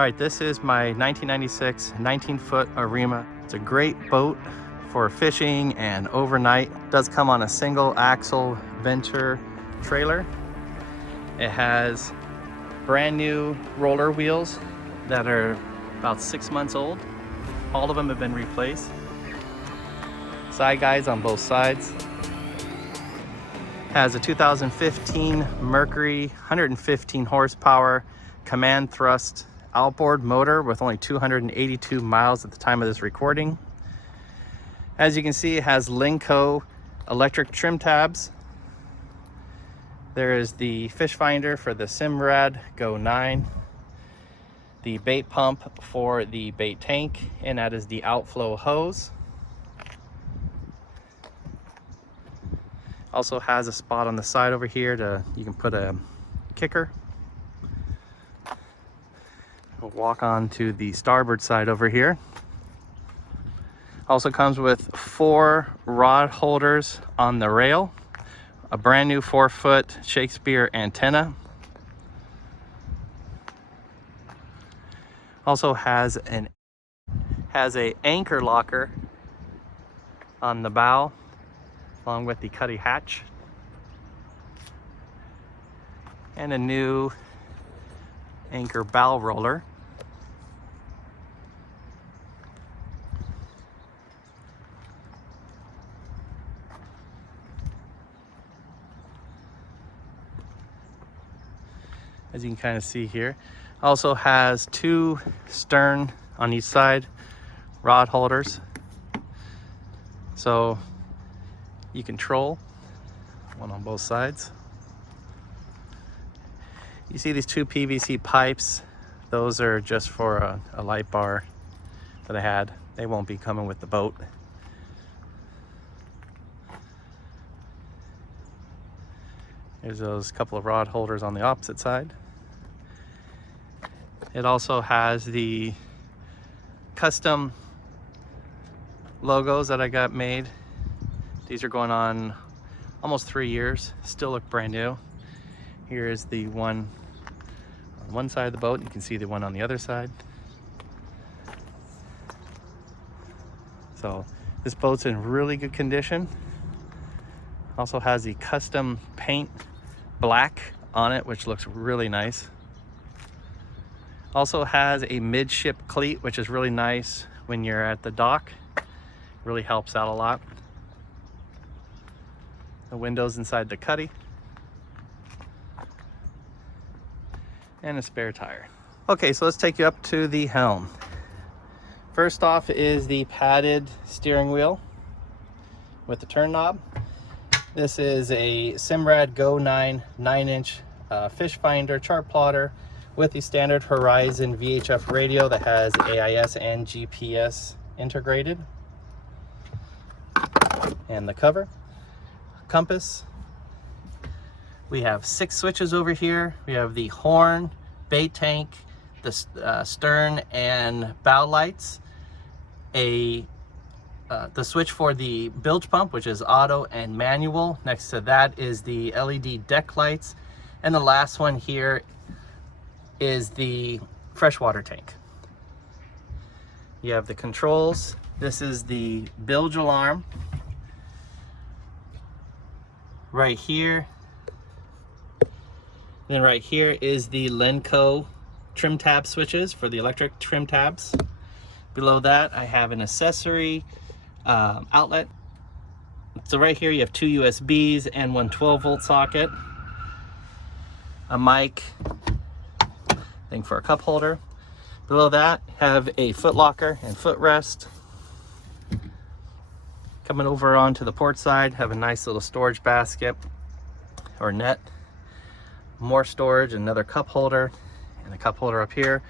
Alright, this is my 1996 19-foot Arima. It's a great boat for fishing and overnight. It does come on a single axle Venture trailer. It has brand new roller wheels that are about 6 months old. All of them have been replaced. Side guides on both sides. Has a 2015 Mercury 115 horsepower command thrust outboard motor with only 282 miles at the time of this recording. As you can see, it has Linco electric trim tabs. There is the fish finder for the Simrad Go 9, the bait pump for the bait tank, and that is the outflow hose. Also has a spot on the side over here you can put a kicker. We'll walk on to the starboard side over here. Also comes with 4 rod holders on the rail, a brand new 4-foot Shakespeare antenna. Also has a anchor locker on the bow, along with the cuddy hatch, and a new anchor bow roller. As you can kind of see here, also has 2 stern on each side rod holders, so you control one on both sides. You see these 2 PVC pipes, those are just for a light bar that I had. They won't be coming with the boat. There's those couple of rod holders on the opposite side. It also has the custom logos that I got made. These are going on almost 3 years, still look brand new. Here is the one on one side of the boat. You can see the one on the other side. So this boat's in really good condition. Also has the custom paint black on it, which looks really nice. Also has a midship cleat, which is really nice when you're at the dock. Really helps out a lot. The windows inside the cuddy, and a spare tire. Okay, so let's take you up to the helm. First off is the padded steering wheel with the turn knob. This is a Simrad Go 9 9-inch fish finder chart plotter with the standard Horizon VHF radio that has AIS and GPS integrated. And the cover, compass. We have 6 switches over here. We have the horn, bait tank, the stern and bow lights, the switch for the bilge pump, which is auto and manual. Next to that is the LED deck lights, and the last one here is the freshwater tank. You have the controls. This is the bilge alarm right here. Then right here is the Linco trim tab switches for the electric trim tabs. Below that I have an accessory outlet. So right here you have 2 USBs and one 12-volt socket, a mic, thing for a cup holder. Below that have a foot locker and footrest. Coming over onto the port side, have a nice little storage basket or net, more storage, another cup holder, and a cup holder up here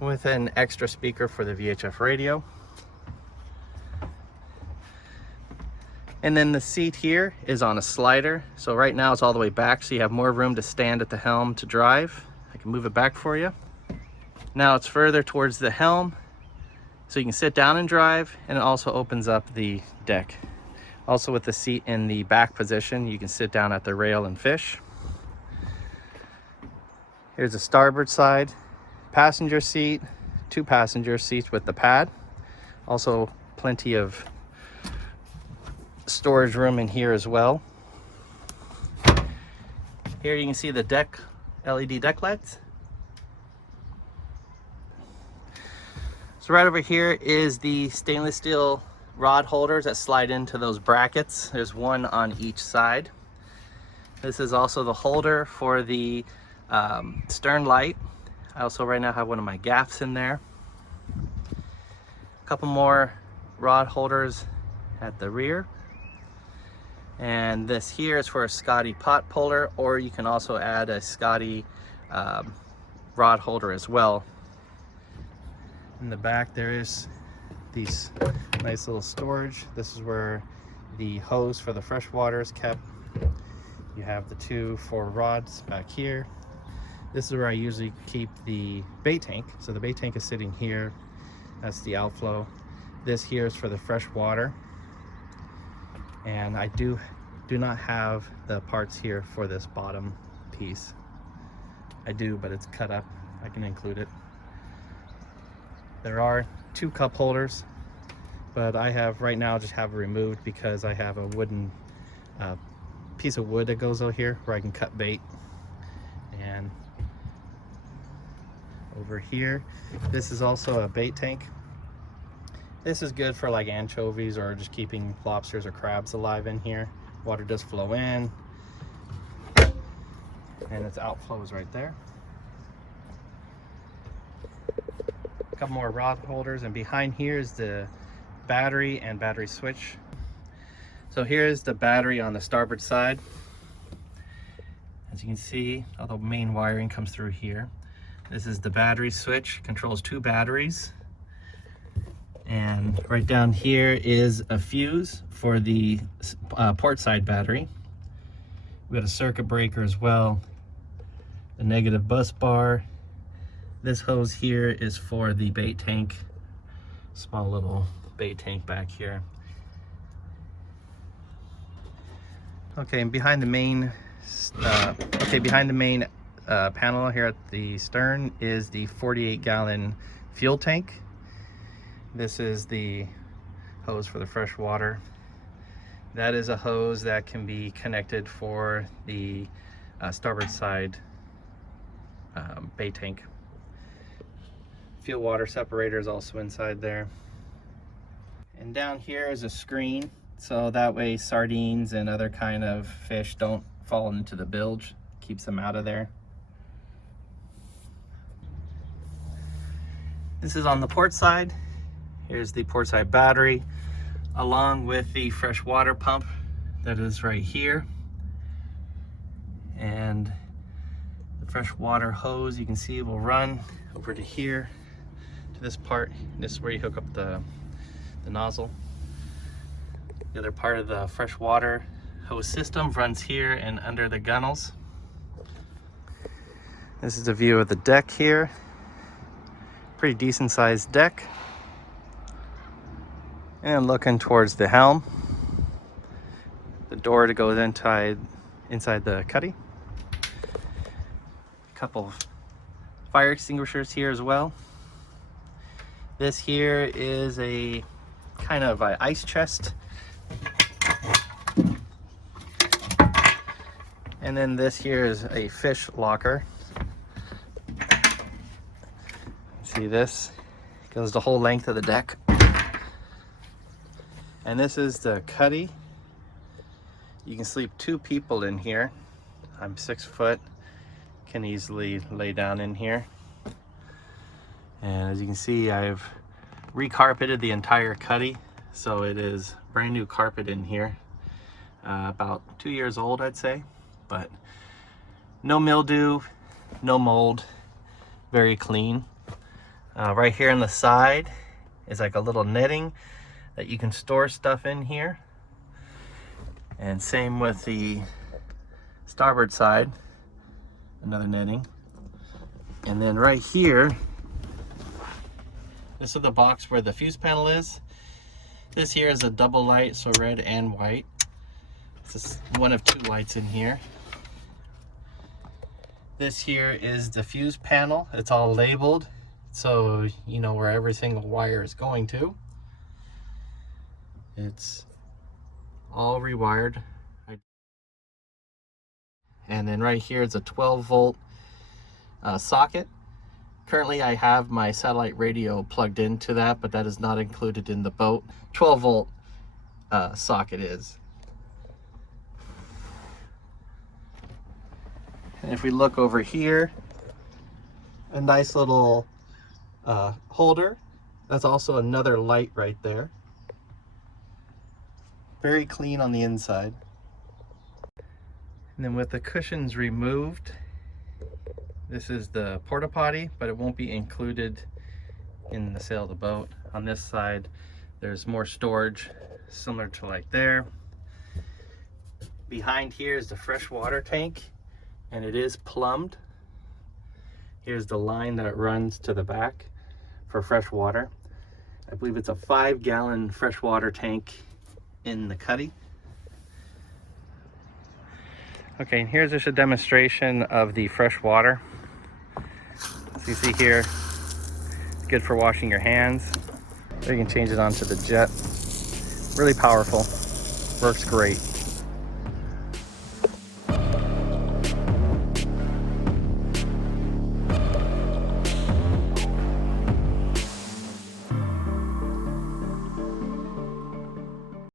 with an extra speaker for the VHF radio. And then the seat here is on a slider. So right now it's all the way back, so you have more room to stand at the helm to drive. I can move it back for you. Now it's further towards the helm, so you can sit down and drive, and it also opens up the deck. Also with the seat in the back position, you can sit down at the rail and fish. Here's the starboard side. passenger seat, 2 passenger seats with the pad. Also plenty of storage room in here as well. Here you can see the deck, LED deck lights. So right over here is the stainless steel rod holders that slide into those brackets. There's one on each side. This is also the holder for the stern light. I also right now have one of my gaffs in there. A couple more rod holders at the rear. And this here is for a Scotty pot puller, or you can also add a Scotty rod holder as well. In the back there is these nice little storage. This is where the hose for the fresh water is kept. You have the 2 4 rods back here. This is where I usually keep the bait tank. So the bait tank is sitting here. That's the outflow. This here is for the fresh water. And I do not have the parts here for this bottom piece. I do, but it's cut up. I can include it. There are 2 cup holders, but I have right now just have it removed because I have a wooden piece of wood that goes over here where I can cut bait. And over here, this is also a bait tank. This is good for like anchovies or just keeping lobsters or crabs alive in here. Water does flow in, and its outflow is right there. A couple more rod holders, and behind here is the battery and battery switch. So here's the battery on the starboard side. As you can see, all the main wiring comes through here. This is the battery switch, controls 2 batteries. And right down here is a fuse for the port side battery. We got a circuit breaker as well, a negative bus bar. This hose here is for the bait tank, small little bait tank back here. Okay, and behind the main panel here at the stern is the 48-gallon fuel tank. This is the hose for the fresh water. That is a hose that can be connected for the starboard side bait tank. Fuel water separator is also inside there. And down here is a screen, so that way sardines and other kind of fish don't fall into the bilge. Keeps them out of there. This is on the port side. Here's the port side battery, along with the fresh water pump that is right here. And the fresh water hose, you can see, will run over to here, to this part. This is where you hook up the nozzle. The other part of the fresh water hose system runs here and under the gunnels. This is a view of the deck here. Pretty decent sized deck. And looking towards the helm, the door to go inside the cuddy. A couple of fire extinguishers here as well. This here is a kind of an ice chest. And then this here is a fish locker. See this? It goes the whole length of the deck. And this is the cuddy. You can sleep 2 people in here. I'm 6 foot, can easily lay down in here. And as you can see, I've recarpeted the entire cuddy, so it is brand new carpet in here. About 2 years old, I'd say, but no mildew, no mold, very clean. Right here on the side is like a little netting that you can store stuff in here. And same with the starboard side, another netting. And then right here, this is the box where the fuse panel is. This here is a double light, so red and white. This is one of 2 lights in here. This here is the fuse panel. It's all labeled, so you know where every single wire is going to. It's all rewired. And then right here is a 12-volt socket. Currently I have my satellite radio plugged into that, but that is not included in the boat. 12-volt socket is. And if we look over here, a nice little holder. That's also another light right there. Very clean on the inside. And then with the cushions removed, this is the porta potty, but it won't be included in the sale of the boat. On this side, there's more storage, similar to like there. Behind here is the freshwater tank, and it is plumbed. Here's the line that it runs to the back for fresh water. I believe it's a 5-gallon freshwater tank in the cuddy. Okay, and here's just a demonstration of the fresh water. So you see here, it's good for washing your hands. You can change it onto the jet. Really powerful, works great.